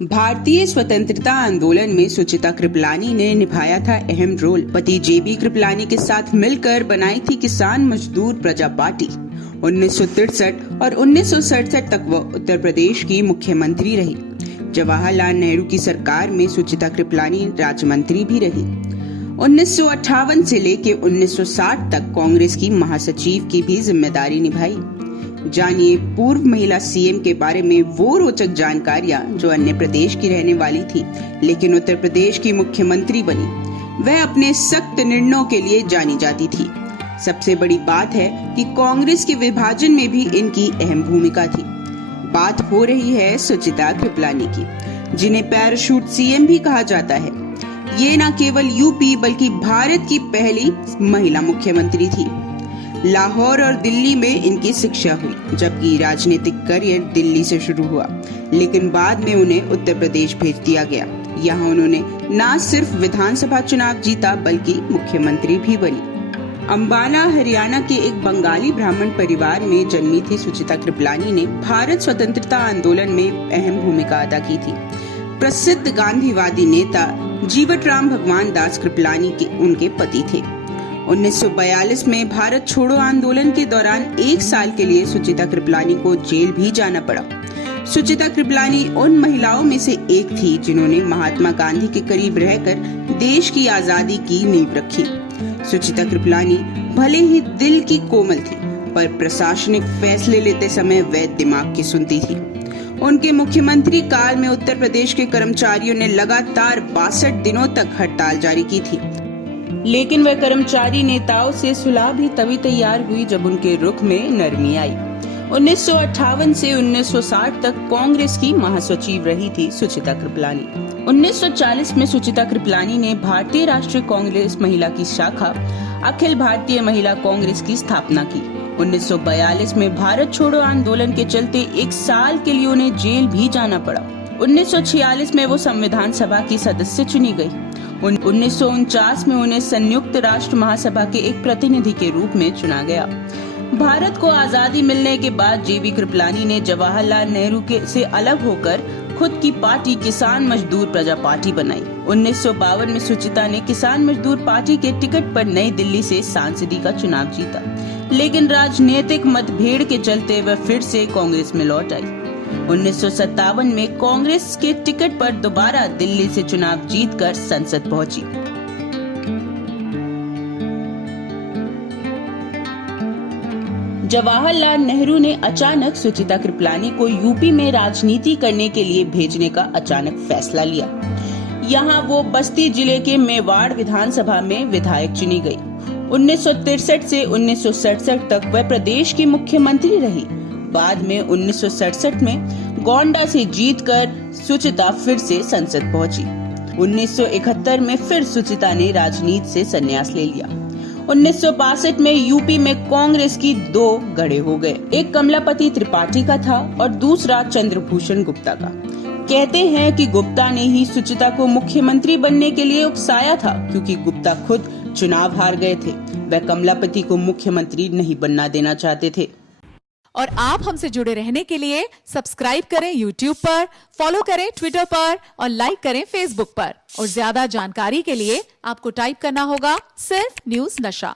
भारतीय स्वतंत्रता आंदोलन में सुचिता कृपलानी ने निभाया था अहम रोल। पति जेबी कृपलानी के साथ मिलकर बनाई थी किसान मजदूर प्रजा पार्टी। 1963 और 1967 तक वह उत्तर प्रदेश की मुख्यमंत्री रही। जवाहरलाल नेहरू की सरकार में सुचिता कृपलानी राज्य मंत्री भी रही। 1958 से लेकर 1960 तक कांग्रेस की महासचिव की भी जिम्मेदारी निभाई। जानिए पूर्व महिला सीएम के बारे में वो रोचक जानकारियां जो अन्य प्रदेश की रहने वाली थी लेकिन उत्तर प्रदेश की मुख्यमंत्री बनी। वह अपने सख्त निर्णयों के लिए जानी जाती थी। सबसे बड़ी बात है कि कांग्रेस के विभाजन में भी इनकी अहम भूमिका थी। बात हो रही है सुचिता कृपलानी की, जिन्हें पैराशूट सीएम भी कहा जाता है। ये न केवल यूपी बल्कि भारत की पहली महिला मुख्यमंत्री थी। लाहौर और दिल्ली में इनकी शिक्षा हुई, जबकि राजनीतिक करियर दिल्ली से शुरू हुआ, लेकिन बाद में उन्हें उत्तर प्रदेश भेज दिया गया। यहाँ उन्होंने न सिर्फ विधानसभा चुनाव जीता बल्कि मुख्यमंत्री भी बनी। अंबाला हरियाणा के एक बंगाली ब्राह्मण परिवार में जन्मी थी सुचिता कृपलानी ने भारत स्वतंत्रता आंदोलन में अहम भूमिका अदा की थी। प्रसिद्ध गांधीवादी नेता जीवटराम भगवान दास कृपलानी के उनके पति थे। 1942 में भारत छोड़ो आंदोलन के दौरान 1 साल के लिए सुचिता कृपलानी को जेल भी जाना पड़ा। सुचिता कृपलानी उन महिलाओं में से एक थी जिन्होंने महात्मा गांधी के करीब रहकर देश की आजादी की नींव रखी। सुचिता कृपलानी भले ही दिल की कोमल थी, पर प्रशासनिक फैसले लेते समय वह दिमाग की सुनती थी। उनके मुख्यमंत्री काल में उत्तर प्रदेश के कर्मचारियों ने लगातार 62 दिनों तक हड़ताल जारी की थी, लेकिन वह कर्मचारी नेताओं से सुलह भी तभी तैयार हुई जब उनके रुख में नरमी आई। 1958 से 1960 तक कांग्रेस की महासचिव रही थी सुचिता कृपलानी। 1940 में सुचिता कृपलानी ने भारतीय राष्ट्रीय कांग्रेस महिला की शाखा अखिल भारतीय महिला कांग्रेस की स्थापना की। 1942 में भारत छोड़ो आंदोलन के चलते 1 साल के लिए उन्हें जेल भी जाना पड़ा। 1946 में वो संविधान सभा की सदस्य चुनी गई। 1949 में उन्हें संयुक्त राष्ट्र महासभा के एक प्रतिनिधि के रूप में चुना गया। भारत को आजादी मिलने के बाद जेबी कृपलानी ने जवाहरलाल नेहरू से अलग होकर खुद की पार्टी किसान मजदूर प्रजा पार्टी बनाई। 1952 में सुचिता ने किसान मजदूर पार्टी के टिकट पर नई दिल्ली से सांसदी का चुनाव जीता, लेकिन राजनीतिक मतभेद के चलते वह फिर से कांग्रेस में लौट आई। 1957 में कांग्रेस के टिकट पर दोबारा दिल्ली से चुनाव जीतकर संसद पहुंची। जवाहरलाल नेहरू ने अचानक सुचिता कृपलानी को यूपी में राजनीति करने के लिए भेजने का अचानक फैसला लिया। यहाँ वो बस्ती जिले के मेवाड़ विधानसभा में विधायक चुनी गई। 1963 से 1967 तक वह प्रदेश की मुख्यमंत्री रही। बाद में 1967 में गोंडा से जीतकर सुचिता फिर से संसद पहुंची। 1971 में फिर सुचिता ने राजनीति से संन्यास ले लिया। 1962 में यूपी में कांग्रेस की 2 गढ़े हो गए। एक कमलापति त्रिपाठी का था और दूसरा चंद्रभूषण गुप्ता का। कहते हैं कि गुप्ता ने ही सुचिता को मुख्यमंत्री बनने के लिए उकसाया था, क्योंकि गुप्ता खुद चुनाव हार गए थे। वह कमलापति को मुख्यमंत्री नहीं बनना देना चाहते थे। और आप हमसे जुड़े रहने के लिए सब्सक्राइब करें YouTube पर, फॉलो करें Twitter पर और लाइक करें Facebook पर। और ज्यादा जानकारी के लिए आपको टाइप करना होगा सिर्फ न्यूज़ नशा।